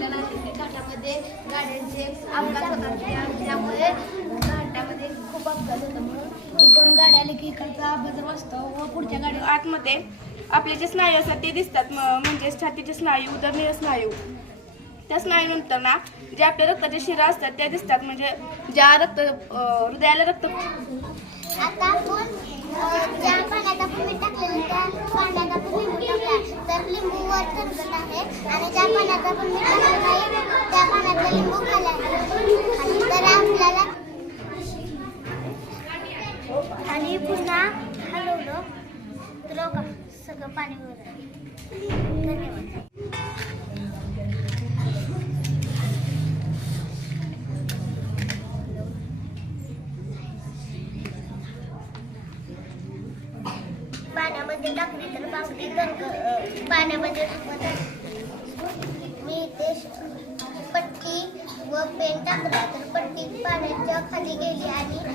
बघितलेला घाटामध्ये गाड्यांचे अपघात होतात. त्या- त्यामुळे घाटामध्ये खूप अपघात होतात म्हणून इकडून गाड्या आली की इकडचा अपघात वाचतो व पुढच्या गाडी आतमध्ये आपले जे स्नायू असतात ते दिसतात. म- म्हणजे छातीचे स्नायू उदरनीय स्नायू. त्या स्नायूनंतर ना जे आपल्या रक्ताच्या शिरा असतात त्या दिसतात. म्हणजे ज्या रक्त अं, हृदयाला रक्त आता आपण ज्या पाण्यात आपण मीठ टाकलेलं त्या पाण्यात आपण लिंबू टाकला तर लिंबू वर तरंगत आहे आणि ज्या पाण्यात आपण मीठ टाकलं नाही त्या पाण्यातला लिंबू खाली आहे आणि तर आपल्याला आणि पुन्हा हलवलं. तर बघा सगळं पाणी वर धन्यवाद. पाण्यामध्ये टाकली तर बांगडी गरग पाण्यामध्ये टाकत आहे. मी ते पट्टी व पेन टाकला. तर पट्टी पाण्याच्या खाली गेली आणि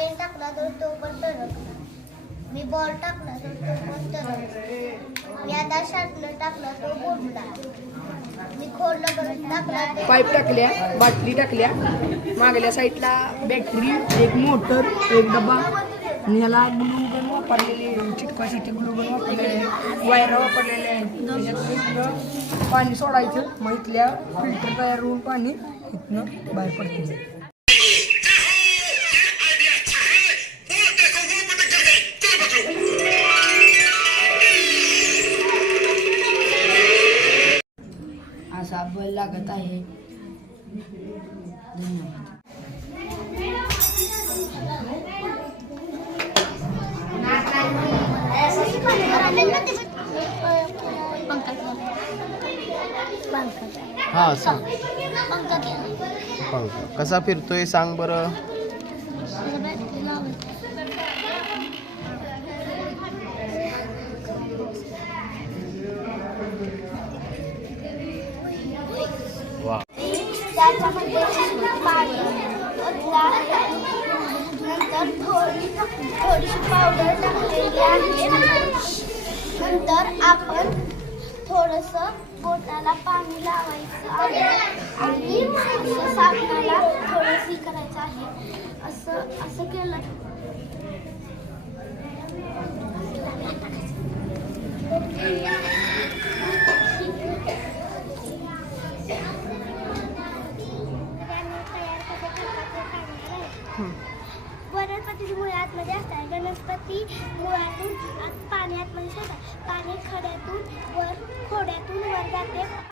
पेन टाकला तर तो पण तरकला मी बॉल टाकला तर तो पण तरकला मी आता शार्पनर टाकला तो बुडला. मी खोडलं परत टाकला पाईप टाकल्या बाटली टाकल्या. मागल्या साईडला बॅटरी एक मोटर एक डबा. ह्याला ग्लू गन वापरलेले चिटकासाठी ग्लू गन वापरलेले वायर वापरलेले आहेत पाणी सोडायचं. मग इथल्या फिल्टर तयार होऊन पाणी इथनं बाहेर पडते. असा बल लागत आहे. धन्यवाद. हा सांग. पंखा कसा फिरतोय सांग बरं. त्याच्यामध्ये पाणी ओतला नंतर थोडी थोडीशी पावडर टाकलेली आहे नंतर आपण थोडंसं बोटाला पाणी लावायचं आहे आणि असं साबणाला थोडंसं करायचं आहे. असं असं केलं. वनस्पतीची मुळे आतमध्ये असतात. वनस्पती मुळातून आत- पाणी आतमध्ये पाणी खड्यातून वर खोड्यातून वर जाते.